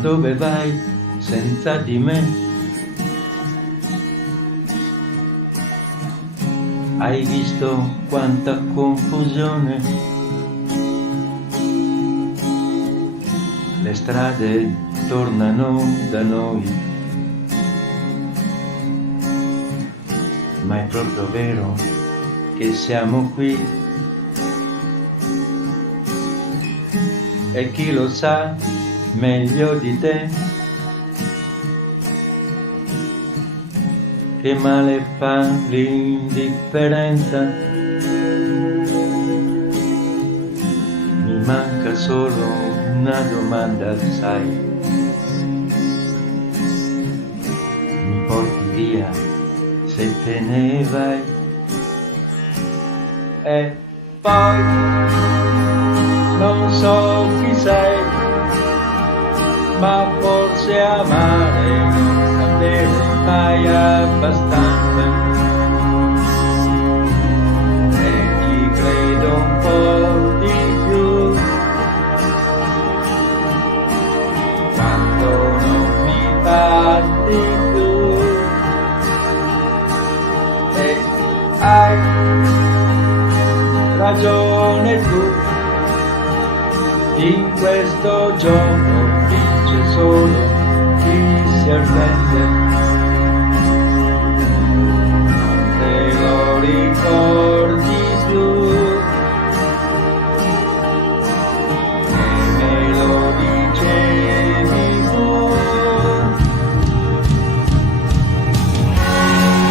dove vai senza di me? Hai visto quanta confusione? Le strade tornano da noi, ma è proprio vero che siamo qui. E chi lo sa meglio di te, che male fa l'indifferenza. Mi manca solo una domanda, sai, mi porti via se te ne vai? E poi non so chi sei, ma forse amare non sapere mai abbastanza. E ti credo un po' di più quando non mi batti tu. E hai ragione tu. In questo gioco vince solo chi si arrende. Non te lo ricordi più, e me lo dicevi tu.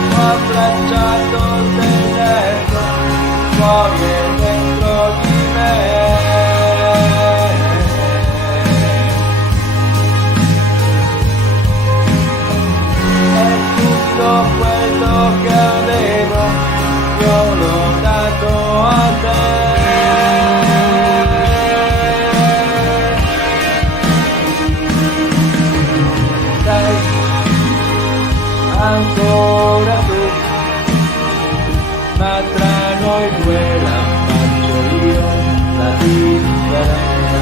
Ho abbracciato te dentro, fuori e dentro di me. Quello che avevo io l'ho dato a te. Sei ancora tu, ma tra noi due la faccio io la differenza.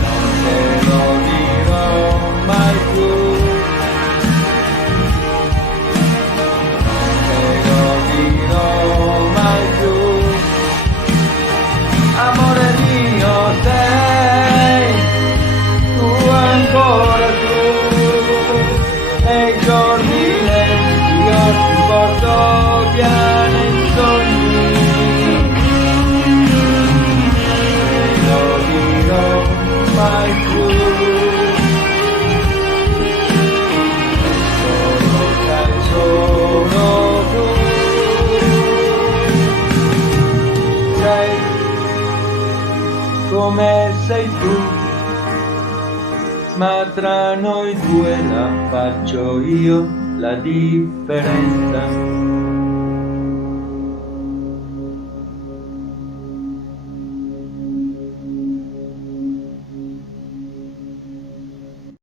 Non te lo dirò mai più. Amore mio sei tu ancora tu, e i giorni lenti io ti porto via nei sogni. E lo dirò mai più. Solo sei solo tu. Sei come sei tu, ma tra noi due la faccio io la differenza.